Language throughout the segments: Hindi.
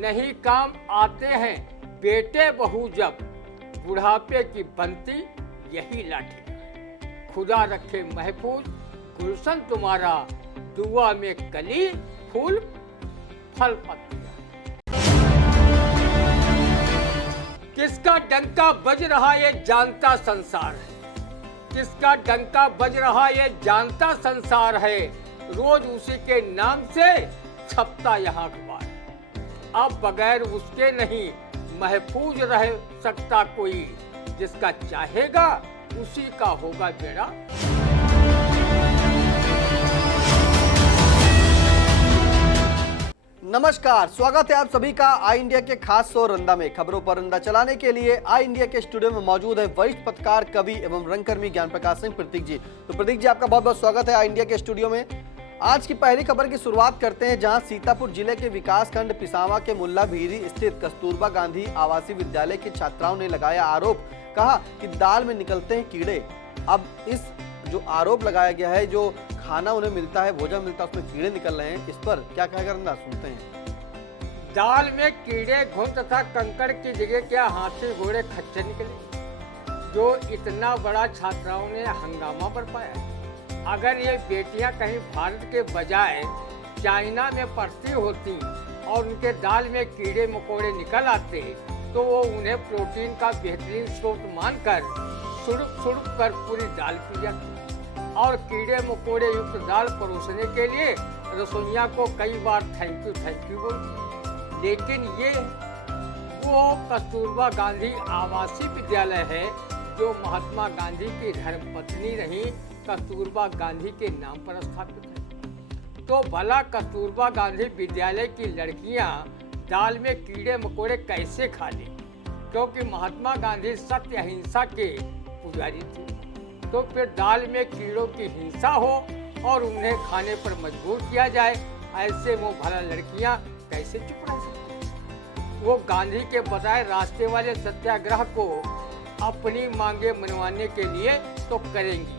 नहीं काम आते हैं बेटे बहू जब, बुढ़ापे की बनती यही लाठी। खुदा रखे महफूज गुलशन तुम्हारा, दुआ में कली फूल फल पत्तियां। किसका डंका बज रहा ये जानता संसार है, किसका डंका बज रहा ये जानता संसार है, रोज उसी के नाम से छपता यहाँ अखबार। अब बगैर उसके नहीं महफूज रह सकता कोई, जिसका चाहेगा उसी का होगा बेड़ा। नमस्कार, स्वागत है आप सभी का आई इंडिया के खास शो रंदा में। खबरों पर रंदा चलाने के लिए आई इंडिया के स्टूडियो में मौजूद है वरिष्ठ पत्रकार, कवि एवं रंगकर्मी ज्ञान प्रकाश सिंह प्रतीक जी। तो प्रतीक जी, आपका बहुत बहुत स्वागत है आई इंडिया के स्टूडियो में। आज की पहली खबर की शुरुआत करते हैं, जहां सीतापुर जिले के विकासखंड पिसावा के मुल्ला भीरी स्थित कस्तूरबा गांधी आवासीय विद्यालय की छात्राओं ने लगाया आरोप, कहा कि दाल में निकलते हैं कीड़े। अब इस जो आरोप लगाया गया है, जो खाना उन्हें मिलता है, भोजन मिलता है, उसमें कीड़े निकल रहे हैं, इस पर क्या कहेगा रंदा, सुनते हैं। दाल में कीड़े घुन तथा कंकड़ की जगह क्या हाथी घोड़े खच्चर निकले, जो इतना बड़ा छात्राओं ने हंगामा बरपाया। अगर ये बेटियां कहीं भारत के बजाय चाइना में पढ़ती होती और उनके दाल में कीड़े मकोड़े निकल आते, तो वो उन्हें प्रोटीन का बेहतरीन स्रोत मानकर सुड़क कर पूरी दाल पी जाती और कीड़े मकोड़े युक्त दाल परोसने के लिए रसोइया को कई बार थैंक यू बोलती। लेकिन ये वो कस्तूरबा गांधी आवासीय विद्यालय है जो महात्मा गांधी की धर्मपत्नी रही कस्तूरबा गांधी के नाम पर स्थापित है। तो भला कस्तूरबा गांधी विद्यालय की लड़कियां दाल में कीड़े मकोड़े कैसे खा लें, क्योंकि महात्मा गांधी सत्य अहिंसा के पुजारी थे। तो फिर दाल में कीड़ों की हिंसा हो और उन्हें खाने पर मजबूर किया जाए, ऐसे वो भला लड़कियां कैसे चुप रह सकती। वो गांधी के बताए रास्ते वाले सत्याग्रह को अपनी मांगे मनवाने के लिए तो करेंगी।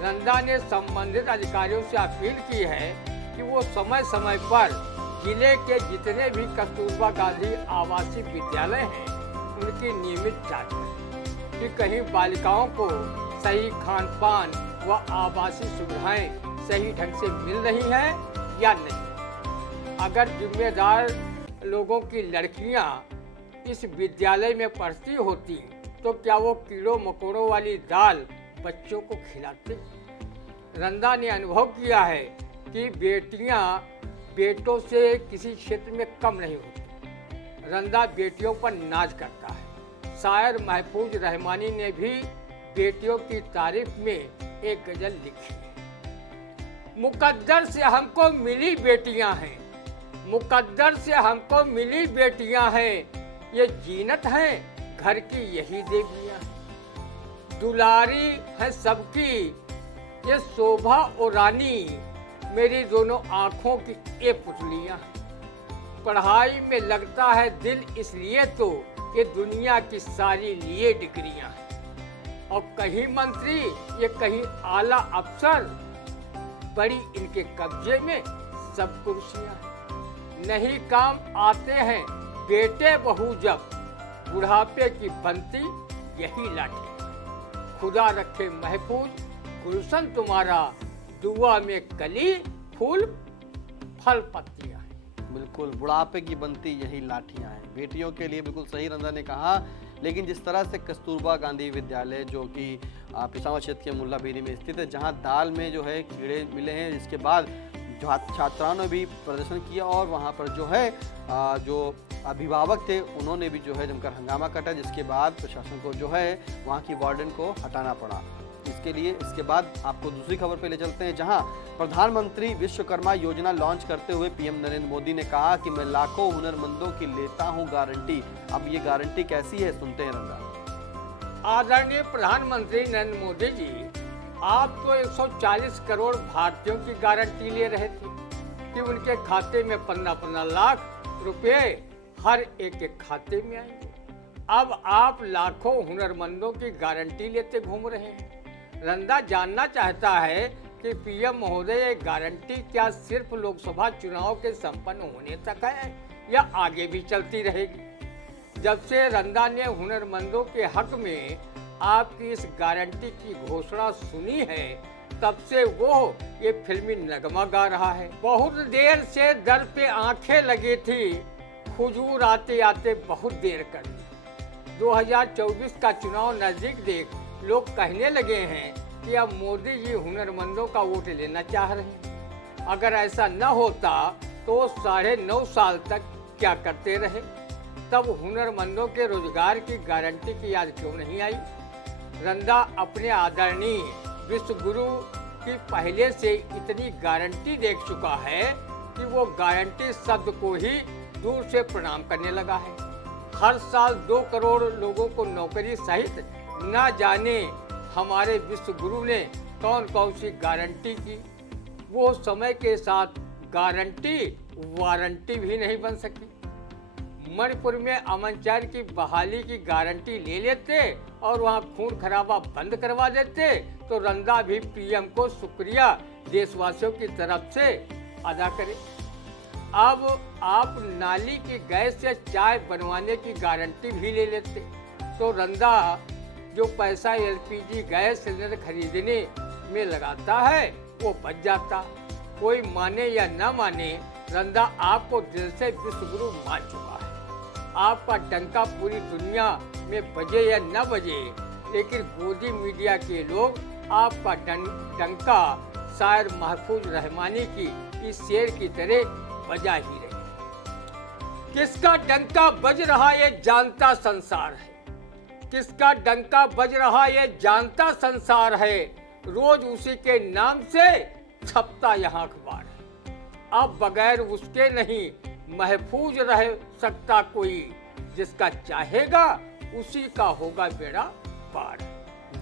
रंदा ने संबंधित अधिकारियों से अपील की है कि वो समय समय पर जिले के जितने भी कस्तूरबा गांधी आवासीय विद्यालय हैं उनकी नियमित जांच करें कि कहीं बालिकाओं को सही खान पान व आवासीय सुविधाएं सही ढंग से मिल रही हैं या नहीं। अगर जिम्मेदार लोगों की लड़कियां इस विद्यालय में पढ़ती होती तो क्या वो कीड़ों मकोड़ों वाली दाल बच्चों को खिलाते। रंदा ने अनुभव किया है कि बेटियां बेटों से किसी क्षेत्र में कम नहीं होती। रंदा बेटियों पर नाज करता है। शायर महफूज रहमानी ने भी बेटियों की तारीफ में एक गजल लिखी है। मुकद्दर से हमको मिली बेटियां हैं, मुकद्दर से हमको मिली बेटियां हैं, ये जीनत हैं घर की यही देवियां। दुलारी है सबकी ये शोभा और रानी, मेरी दोनों आंखों की ये पुतलियां। पढ़ाई में लगता है दिल इसलिए तो ये दुनिया की सारी लिए डिग्रियां। और कहीं मंत्री ये कहीं आला अफसर, बड़ी इनके कब्जे में सब कुर्सियां। नहीं काम आते हैं बेटे बहू जब, बुढ़ापे की बनती यही लाठी। खुदा रखे महफूज गुलशन तुम्हारा, दुआ में कली फूल फल पत्तियां। बिल्कुल, बुढ़ापे की बनती यही लाठियां हैं। बेटियों के लिए बिल्कुल सही रंदा ने कहा। लेकिन जिस तरह से कस्तूरबा गांधी विद्यालय जो कि पिसावा क्षेत्र के मुल्ला भीरी में स्थित है, जहां दाल में जो है कीड़े मिले हैं, जिसके बाद छात्राओं ने भी प्रदर्शन किया और वहां पर जो है जो अभिभावक थे उन्होंने भी जो है जमकर हंगामा काटा, जिसके बाद प्रशासन को जो है वहां की वार्डन को हटाना पड़ा। इसके बाद आपको दूसरी खबर पे ले चलते हैं, जहां प्रधानमंत्री विश्वकर्मा योजना लॉन्च करते हुए पीएम नरेंद्र मोदी ने कहा कि मैं लाखों हुनरमंदों की लेता हूं गारंटी। अब ये गारंटी कैसी है, सुनते हैं रंगा। आदरणीय प्रधानमंत्री नरेंद्र मोदी जी, आप तो 140 करोड़ भारतीयों की गारंटी ले रहे थे कि उनके खाते में 15-15 लाख रुपए हर एक खाते में आएंगे। अब आप लाखों हुनरमंदों की गारंटी लेते घूम रहे हैं। रंदा जानना चाहता है कि पीएम महोदय ये गारंटी क्या सिर्फ लोकसभा चुनाव के संपन्न होने तक है यह आगे भी चलती रहेगी। जब से रंदा ने हुनरमंदों के हक में आपकी इस गारंटी की घोषणा सुनी है, तब से वो ये फिल्मी नगमा गा रहा है। बहुत देर से दर पे आंखें लगी थी, हुजूर आते आते बहुत देर कर दी। 2024 का चुनाव नजदीक देख लोग कहने लगे हैं कि अब मोदी जी हुनरमंदों का वोट लेना चाह रहे हैं। अगर ऐसा न होता तो 9.5 साल तक क्या करते रहे? तब हुनरमंदों के रोजगार की गारंटी की याद क्यों नहीं आई? रंदा अपने आदरणीय विश्व गुरु की पहले से इतनी गारंटी देख चुका है कि वो गारंटी शब्द को ही दूर से प्रणाम करने लगा है। हर साल 2 करोड़ लोगों को नौकरी सहित न जाने हमारे विश्व गुरु ने कौन कौन सी गारंटी की, वो समय के साथ गारंटी वारंटी भी नहीं बन सकी। मणिपुर में अमनचार की बहाली की गारंटी ले लेते और वहां खून खराबा बंद करवा देते तो रंदा भी पीएम को शुक्रिया देशवासियों की तरफ से अदा करे। अब आप नाली की गैस से चाय बनवाने की गारंटी भी ले लेते तो रंदा जो पैसा एलपीजी गैस सिलेंडर खरीदने में लगाता है वो बच जाता। कोई माने या न माने, रंदा आपको दिल से विश्व गुरु मान चुका है। आपका डंका पूरी दुनिया में बजे या न बजे, लेकिन गोदी मीडिया के लोग आपका डंका शायर महफूज रहमानी की इस शेर की तरह बजा ही रहे। किसका डंका बज रहा ये जानता संसार है, किसका डंका बज रहा ये जानता संसार है। रोज उसी के नाम से छपता यहाँ अखबार है। अब बगैर उसके नहीं महफूज रह सकता कोई, जिसका चाहेगा उसी का होगा बेड़ा पार।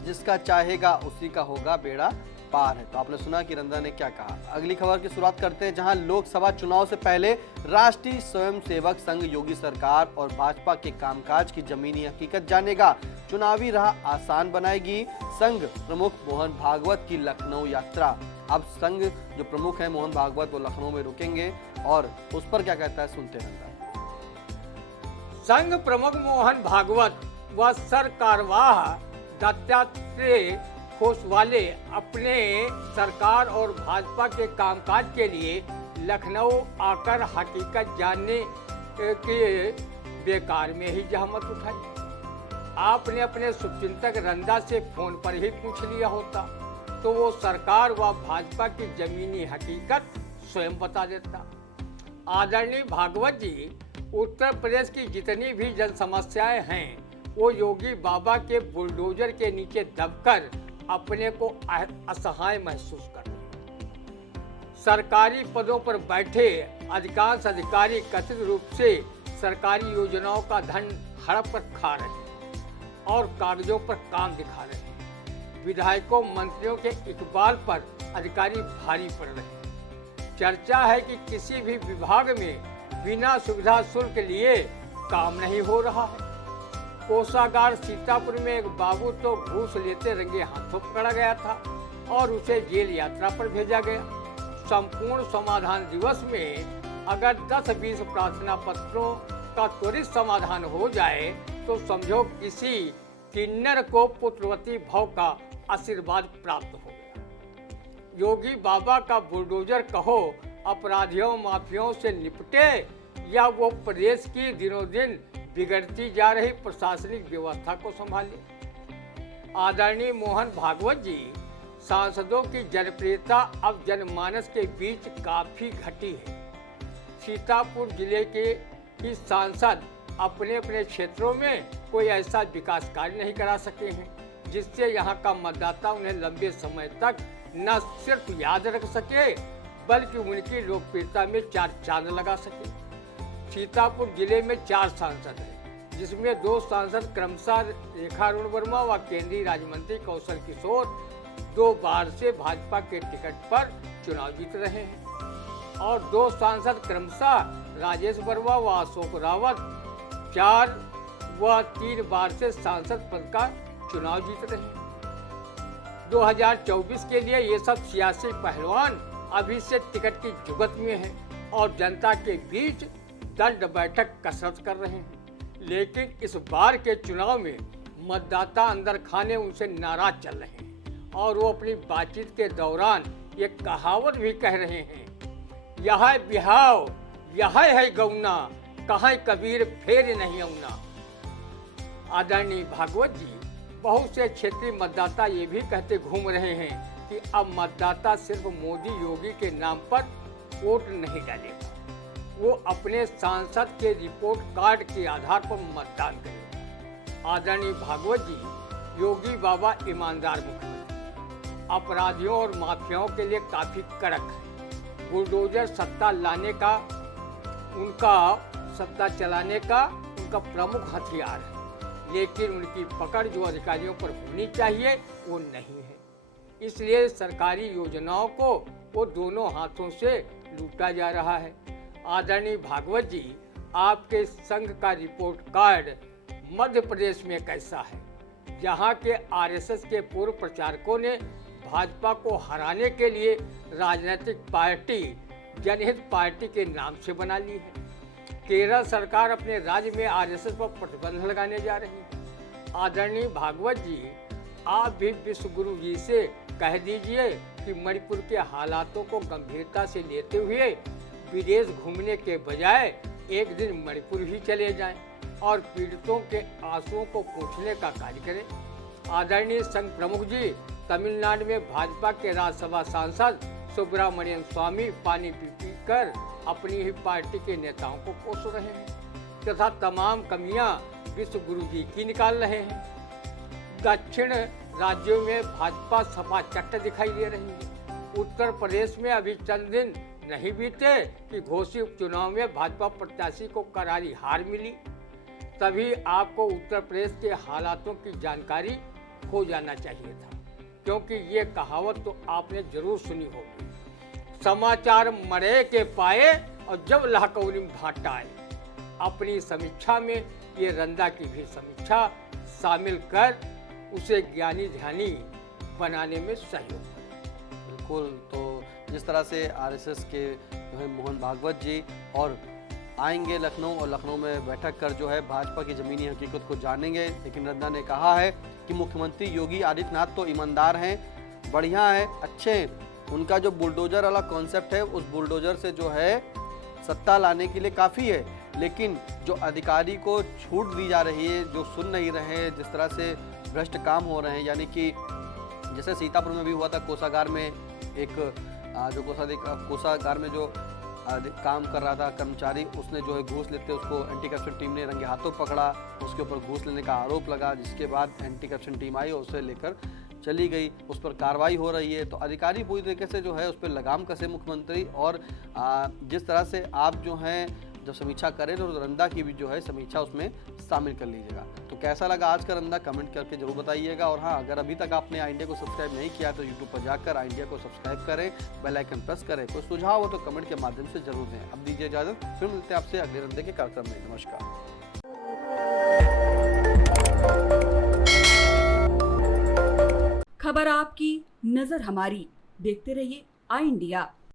जिसका चाहेगा उसी का होगा बेड़ा पार है। तो आपने सुना कि रंदा ने क्या कहा। अगली खबर की शुरुआत करते हैं, जहां लोकसभा चुनाव से पहले राष्ट्रीय स्वयंसेवक संघ योगी सरकार और भाजपा के कामकाज की जमीनी हकीकत जानेगा, चुनावी राह आसान बनाएगी। संघ प्रमुख मोहन भागवत की लखनऊ यात्रा। अब संघ जो प्रमुख है मोहन भागवत, वो लखनऊ में रुकेंगे और उस पर क्या कहता है सुनते हैं। संघ प्रमुख मोहन भागवत व सरकारवाह दत्तात्रेय खोसवाले अपने सरकार और भाजपा के कामकाज के लिए लखनऊ आकर हकीकत जानने के बेकार में ही जहमत उठाई। आपने अपने शुभचिंतक रंदा से फोन पर ही पूछ लिया होता तो वो सरकार व भाजपा की जमीनी हकीकत स्वयं बता देता। आदरणीय भागवत जी, उत्तर प्रदेश की जितनी भी जन समस्याएं हैं वो योगी बाबा के बुलडोजर के नीचे दबकर अपने को असहाय महसूस करते हैं। सरकारी पदों पर बैठे अधिकांश अधिकारी कथित रूप से सरकारी योजनाओं का धन हड़प कर खा रहे हैं और कागजों पर काम दिखा रहे हैं। विधायकों मंत्रियों के इकबाल पर अधिकारी भारी पड़ रहे हैं। चर्चा है कि किसी भी विभाग में बिना सुविधा शुल्क लिए काम नहीं हो रहा है। कोषागार सीतापुर में एक बाबू तो घूस लेते रंगे हाथों पकड़ा गया था और उसे जेल यात्रा पर भेजा गया। संपूर्ण समाधान दिवस में अगर 10-20 प्रार्थना पत्रों का त्वरित समाधान हो जाए तो समझो किसी किन्नर को पुत्रवती भव का आशीर्वाद प्राप्त हो गया। योगी बाबा का बुलडोजर कहो अपराधियों माफियाओं से निपटे या वो प्रदेश की दिनों दिन बिगड़ती जा रही प्रशासनिक व्यवस्था को संभाले। आदरणीय मोहन भागवत जी, सांसदों की जनप्रियता अब जनमानस के बीच काफी घटी है। सीतापुर जिले के सांसद अपने अपने क्षेत्रों में कोई ऐसा विकास कार्य नहीं करा सके हैं जिससे यहाँ का मतदाता उन्हें लंबे समय तक न सिर्फ याद रख सके बल्कि उनकी लोकप्रियता में 4 चांद लगा सके। सीतापुर जिले में 4 सांसद हैं, जिसमें 2 सांसद क्रमशः रेखा अरुण वर्मा व केंद्रीय राज्य मंत्री कौशल किशोर 2 बार से भाजपा के टिकट पर चुनाव जीत रहे हैं और 2 सांसद क्रमशः राजेश वर्मा व अशोक रावत 4 व 3 बार से सांसद पद का चुनाव जीत रहे हैं। 2024 के लिए ये सब सियासी पहलवान अभी से टिकट की जुगत में हैं और जनता के बीच दंड बैठक कसरत कर रहे हैं, लेकिन इस बार के चुनाव में मतदाता अंदर खाने उनसे नाराज चल रहे हैं और वो अपनी बातचीत के दौरान ये कहावत भी कह रहे हैं, यह बिहाव यह है गौना, कहाँ कबीर फेर नहीं औना। आदरणीय भागवत जी, बहुत से क्षेत्रीय मतदाता ये भी कहते घूम रहे हैं कि अब मतदाता सिर्फ मोदी योगी के नाम पर वोट नहीं डालेगा, वो अपने सांसद के रिपोर्ट कार्ड के आधार पर मतदान करेगा। आदरणीय भागवत जी, योगी बाबा ईमानदार मुख्यमंत्री, अपराधियों और माफियाओं के लिए काफी कड़क है। बुलडोजर सत्ता लाने का, उनका सत्ता चलाने का उनका प्रमुख हथियार है, लेकिन उनकी पकड़ जो अधिकारियों पर होनी चाहिए वो नहीं है। इसलिए सरकारी योजनाओं को वो दोनों हाथों से लूटा जा रहा है। आदरणीय भागवत जी, आपके संघ का रिपोर्ट कार्ड मध्य प्रदेश में कैसा है, जहां के आरएसएस के पूर्व प्रचारकों ने भाजपा को हराने के लिए राजनीतिक पार्टी जनहित पार्टी के नाम से बना ली है। केरल सरकार अपने राज्य में आरएसएस पर प्रतिबंध लगाने जा रही है। आदरणीय भागवत जी, आप भी विश्व गुरु जी से कह दीजिए कि मणिपुर के हालातों को गंभीरता से लेते हुए विदेश घूमने के बजाय एक दिन मणिपुर ही चले जाएं और पीड़ितों के आंसुओं को पोंछने का कार्य करें। आदरणीय संघ प्रमुख जी, तमिलनाडु में भाजपा के राज्यसभा सांसद सुब्रमण्यम स्वामी पानी पी कर अपनी ही पार्टी के नेताओं को कोस रहे हैं तथा तमाम कमियां विश्व गुरु जी की निकाल रहे हैं। दक्षिण राज्यों में भाजपा सपा चट्ट दिखाई दे रही है। उत्तर प्रदेश में अभी चंद दिन नहीं बीते कि घोषित उपचुनाव में भाजपा प्रत्याशी को करारी हार मिली। तभी आपको उत्तर प्रदेश के हालातों की जानकारी हो जाना चाहिए था, क्योंकि ये कहावत तो आपने जरूर सुनी होगी, समाचार मरे के पाए और जब लहकौली भाटा आए। अपनी समीक्षा में ये रंदा की भी समीक्षा शामिल कर उसे ज्ञानी ध्यानी बनाने में सहयोग करें। बिल्कुल, तो जिस तरह से आरएसएस के जो है मोहन भागवत जी और आएंगे लखनऊ और लखनऊ में बैठक कर जो है भाजपा की ज़मीनी हकीकत को जानेंगे, लेकिन रंदा ने कहा है कि मुख्यमंत्री योगी आदित्यनाथ तो ईमानदार हैं, बढ़िया है, अच्छे हैं। उनका जो बुलडोजर वाला कॉन्सेप्ट है, उस बुलडोजर से जो है सत्ता लाने के लिए काफ़ी है, लेकिन जो अधिकारी को छूट दी जा रही है, जो सुन नहीं रहे, जिस तरह से भ्रष्ट काम हो रहे हैं, यानी कि जैसे सीतापुर में भी हुआ था, कोषागार में एक जो कोषागार में जो काम कर रहा था कर्मचारी, उसने जो है घूस लेते उसको एंटी करप्शन टीम ने रंगे हाथों पकड़ा, उसके ऊपर घूस लेने का आरोप लगा, जिसके बाद एंटी करप्शन टीम आई और उसे लेकर चली गई, उस पर कार्रवाई हो रही है। तो अधिकारी पूरी तरीके से जो है उस पर लगाम कसे मुख्यमंत्री, और जिस तरह से आप जो हैं जब समीक्षा करें तो रंदा की भी जो है समीक्षा उसमें शामिल कर लीजिएगा। तो कैसा लगा आज का रंदा, कमेंट करके जरूर बताइएगा। और हाँ, अगर अभी तक आपने आई इंडिया को सब्सक्राइब नहीं किया तो यूट्यूब पर जाकर आई इंडिया को सब्सक्राइब करें, बेल आइकन प्रेस करें। कोई सुझाव हो तो कमेंट के माध्यम से जरूर दें। अब दीजिए इजाजत, फिर मिलते हैं आपसे अगले रंदे के कार्यक्रम में। नमस्कार। खबर आपकी, नजर हमारी, देखते रहिए आई इंडिया।